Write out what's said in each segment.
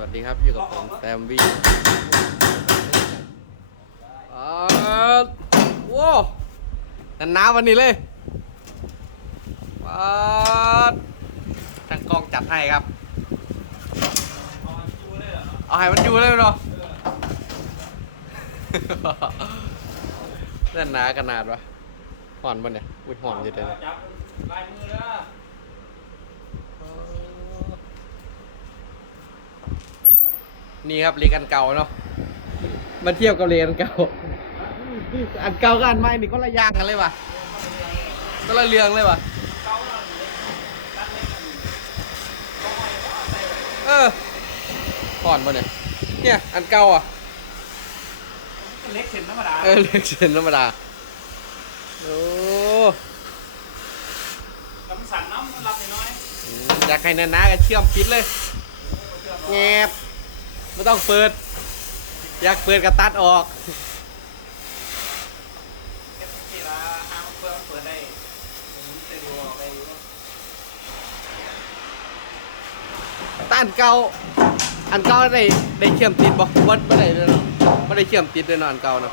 วัสดีครับ อยู่กับผมแซมวี่อ่าว้าวนันน้ำวันนี้เลยปาดทางกล้องจัดให้ครับ เอาให้มันอยู่เลยเนาะนั่นหนาขนาดวะห่อนปะเนี่ยอุ้ยห่อนอยู่เลยนะจับลายมือแล้ว นี่ครับเรียกอันเก่าเนาะมาเทียบกับเรียกอันเก่า อันเก่ากับอันใหม่นี่ก็ละอยางกันเลยวะก็ละเรืองเลยวะเออห่อนปะเนี่ยเนี่ยอันเก่าอะเล็กเส้นธรรมดาเออเรียกเส้นธรรมดาโอ้น้ำสั่นน้ำมันรับน้อยอืมอยากให้นานากันเชื่อมปิดเลยแงบ ไม่ต้องเปิด อยากเปิดก็ตัดออกเอฟซีละห้างเปิดเปิดได้ผมจะดูออกได้อยู่ต้านเก่าอันเก่าได้ได้เชื่อมติดบ่วัดบ่ได้เลยเนาะบ่ได้เชื่อมติดเลยเนาะอันเก่าเนาะ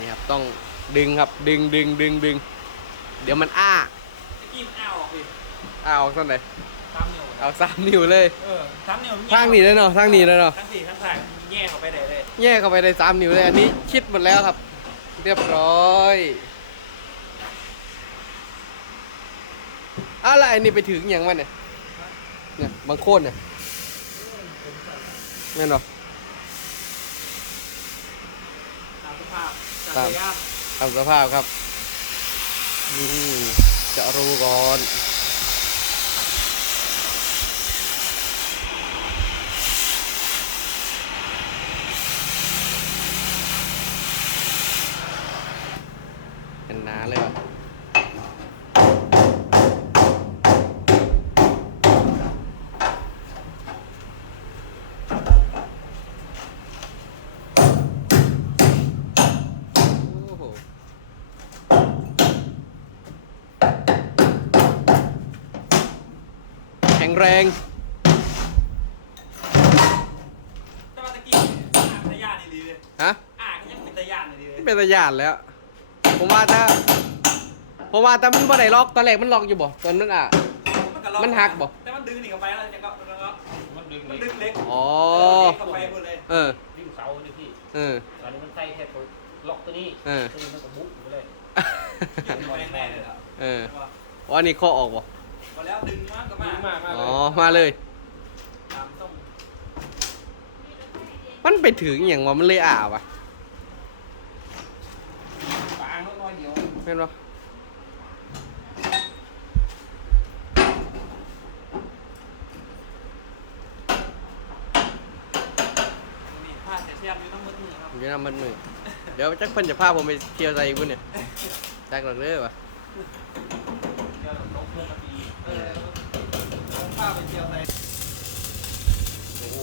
นี่ครับต้องดึงครับดึงดึงดึงดึงเดี๋ยวมันอ้าจะกินอ้าออกดิอ้าออกสั่นเลยสามนิ้ว เอาสามนิ้วเลย เออสามนิ้วทางนี้เลยเนาะทางนี้เลยเนาะทั้งสี่ทั้งสามแย่เข้าไปได้เลยแยกเข้าไปได้สามนิ้วเลย อันนี้คิดหมดแล้วครับ เรียบร้อยอะไรอันนี้ไปถึงอย่างวะเนี่ยเนี่ยบางโคนเนี่ยแม่นเหรอตามสภาพตามยากตามสภาพครับนี่จะรู้ก่อนเป็นหนาเลยว่ะโอ้โห แข็งแรง แต่ว่าตะกี้อ่างตะยานดีเลยฮะ อ่างยังเป็นตะยานดีเลยเป็นตาญาติแล้ว ผมว่าถ้าผมว่าแต่มันบ่ได้ล็อกตอนแรกมันล็อกอยู่บ่ตอนนั้นอะ ล็อมันหักบ่ แต่มันดึงหนีเข้าไปแล้วจะก็แล้วก็มันดึงมันเล็ดึกงเล็กอ๋อเข้าไปหมดเลยเออวิ่งเสาเลยพี่เออ ตอนนี้มันใส่แค่ตัวล็อกตัวนี้เออ ตัวนี้มันก็บุ๊กอยู่เลยดึงไปแน่เลยอะเอออ๋ออันนี้ข้อออกบ่พอแล้วดึงมากก็ดึมางมากมากอ๋เลอย มาเลย ตามต้องมันไปถึงอย่างว่ามันเลยอ่าวะบางน้อยเดียวเห็นบ่นี่ผ้าเสียเทียมอยู่ต้องมืดมือครับอยู่นำมันมือเดี๋ยวจักเพิ่นจะพาผมไปเที่ยวใจบุ่นเนี่ยจักหลังเด้อวะ เดี๋ยวลงเพื่อนละปี เออผ้าไป เที่ยวไปโอ้โห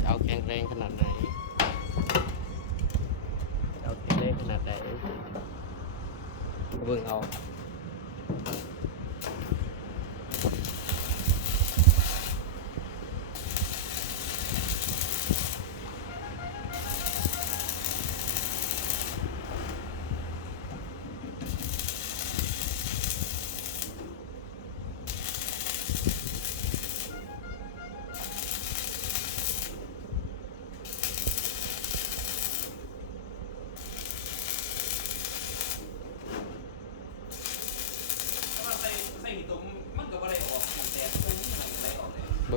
จะเอาแข็งแรงขนาดไหนจะเอาแข็งแรงขนาดไหนเบิ่งเอา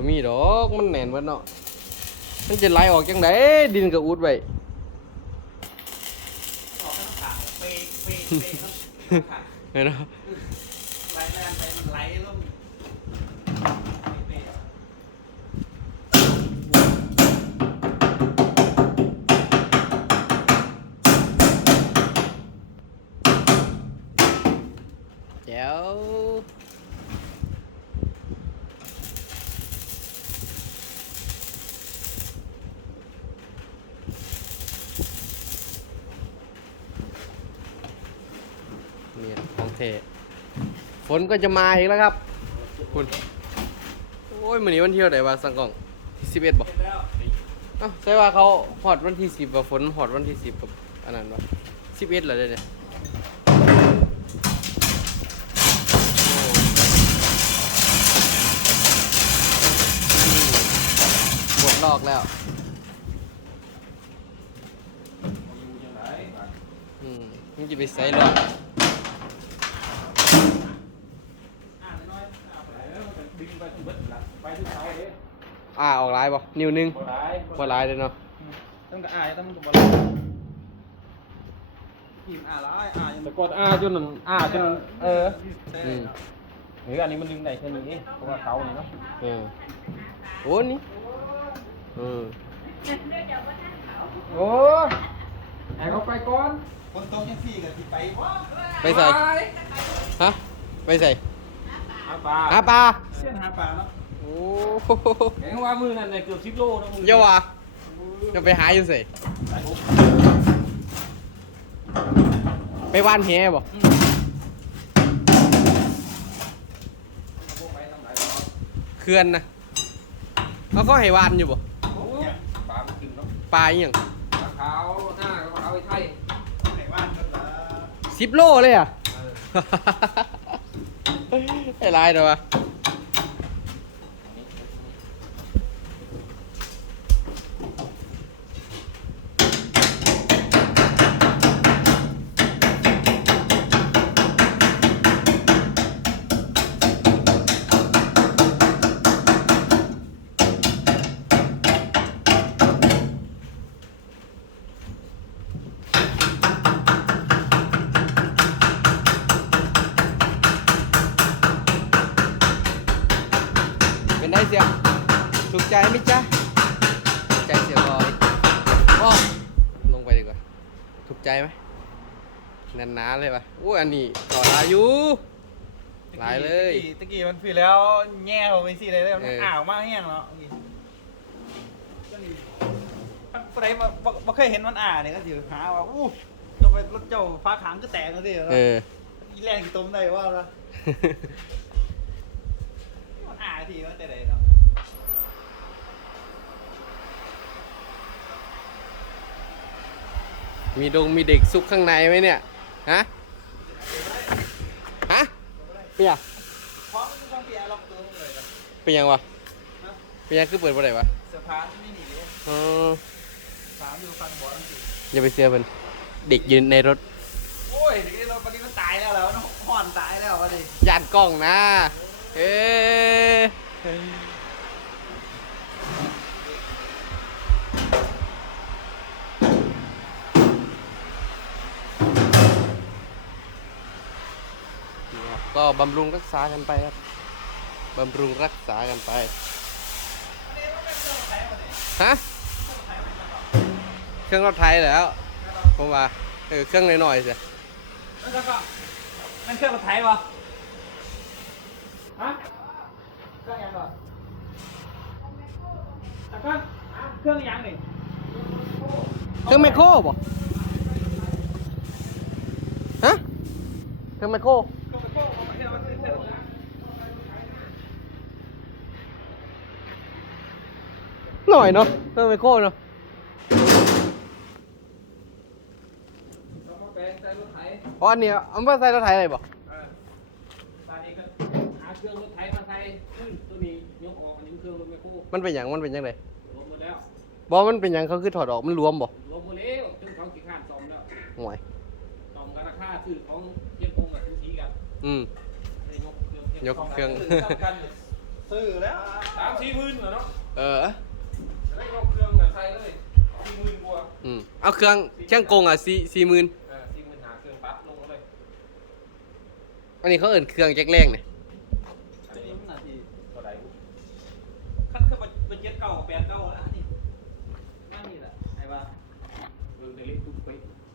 มีดอกมันแน่นเบิดเนาะมันจะไหลออกจังไดดินก็อุดไว้ออกทั้งขาเปย์เปย์เปย์ทั้งขาเห็นเนาะไหลแรงไปมันไหลลงเปย์แจ๋วนี่ ฝนก็จะมาอีกแล้วครับ คุณโอ้ยมันนี้วันเที่ยวไหนวะสังกล่องสิบเอ็ดบอกเสร็จแล้วเอ้าใช่ว่าเขาหอดวันที่สิบฝนหอดวันที่สิบกับอันนั้นวะสิบเอ็ดเหรอเด้เนี่ยปวดลอกแล้วอืมมันจะไปใส่หรอก อ่านน้อยๆอ่านไป เออมันดึงไปถึงเบิดหลังไป ที่เสาเด้อ่าออกลายบ่นิ้วหนึงบ่ได้บ่ลายเลยเนาะตั้งแต่อ่านตั้งแต่บอลทีมอ่านแล้วอ่านยังแต่กดอาจนนั่นอาจนเอออืมหรืออันนี้มันดึงได้แค่นี้เพราะว่าเสานี่เนาะเออโอ้นี่อืมโอ้ยให้เขาไปก่อนคนตรงยังสี่กับที่ไปว้าไปใส่ฮะไปใส่หาปลาหาปลา เส้นหาปลาเนาะ โอ้แข็งว่ามือนั่นได้เกือบ10โลนะมือเยาว่ะจะไปหาอยู่ใส่ใส่หุบไปว่านแหบ่เอาพวกไปทำไรเนาะเขื่อนนะเขาก็ให้วานอยู่บ่โอ้ยปลามันกินเนาะปลาอหย่างปลาขาวหน้าก็เอาไปไทยไหนบ้านกันละสิบโลเลยอะเออไอ้ลายเด้อวะ เป็นได้เสียถูกใจไหมจ๊ะถูกใจเสียบอยว้าวลงไปดีกว่า ถูกใจไหมแน่นหนาเลยปะอุ้ยอันนี้ต่อลายอยู่หลายเลยตะกี้มันพี่แล้วแง่เราไปสิเลยแล้วเอออ่าวมากแห้งแล้วปไรมาบ่เคยเห็นมันอ่าเนี่ยก็สิหาว่าอู้ต้องไปรถเจ้าฟ้าขางก็แตกกันสิเอออีแรงกี่ต้มได้ว่าละมันอ่า ทีว่าแต่ไหนเนาะมีดงมีเด็กซุกข้างในไหมเนี่ยฮะฮะเป็นยังพร้อมต้องเปียล็อกตัวเลยนะเป็นยังวะเป็นยังคือเปิดบ่ได้วะสะพานไม่หนีเลยอ๋อสามอยู่ฟังบอลอังกฤษอย่าไปเสียเพิ่นเด็กยืนในรถ โอ้ยทีนี้เราวันนี้มันตายแล้วแล้วเนาะห่อนตายแล้ววันนี้ยานกล้องนะ เอ๊ก็บำรุงรักษากันไปครับ บำรุงรักษากันไป ฮะ เครื่องรถไทยแล้ว ผมว่า เออ เครื่องน้อยๆสิแล้วก็นั่นเครื่องรถไถปะฮะเครื่องยังก่อนแล้ว ก็เครื่องยังนี่เครื่องไมโครบ่ฮะเครื่องไมโครก็ไปโค้งเอาไปที่เราไปเสร็จแล้วหน่อยเนาะเครื่องไมโครเนาะเรามาแปลงใส่รถไถอ๋ออันนี้เอามาใส่รถไถอะไรบ่ เออตอนนี้ก็หาเค รื่องรถไถมาใส่ขึ้นตัวนี้ยกออกอันนี้เครื่องรถไมโครมันเป็นหยังมันเป็นหยังไงรวมหมดแล้วบ่มันเป็นหยังเขาคือถอดออกมันรวมบ่รวมหมดแล้วจนเขากี่ข้านซ่อมแล้วห่วยซ่อมกันราคาซื้อของเทียบคงกับทุกทีกันอืม ได้ยกเครื่องทีบยกเครื่องซื้อกันซื้อแล้วสามสี่หมื่นเหรอเนาะเออ ได้ยกเครื่องกับใส่เลยสี่หมื่นกว่าอืม เอาเครื่องเครื่องกงอะสี่สี่หมื่นเออสี่หมื่นหาเครื่องปั๊บลงมาเลยอันนี้เขาเอิ้นเครื่องแจ็คแรงเนี่ย ตุ๊ก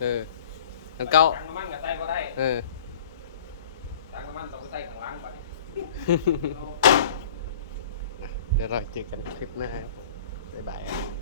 เอออันเก่าถังน้ำมันก็ใส่ก็ได้เออถังน้ำมันต้องไปใส่ข้างหล่างก่อนเดี๋ยวเราเจอกันคลิปหน้าครับผมบ๊ายบายครับ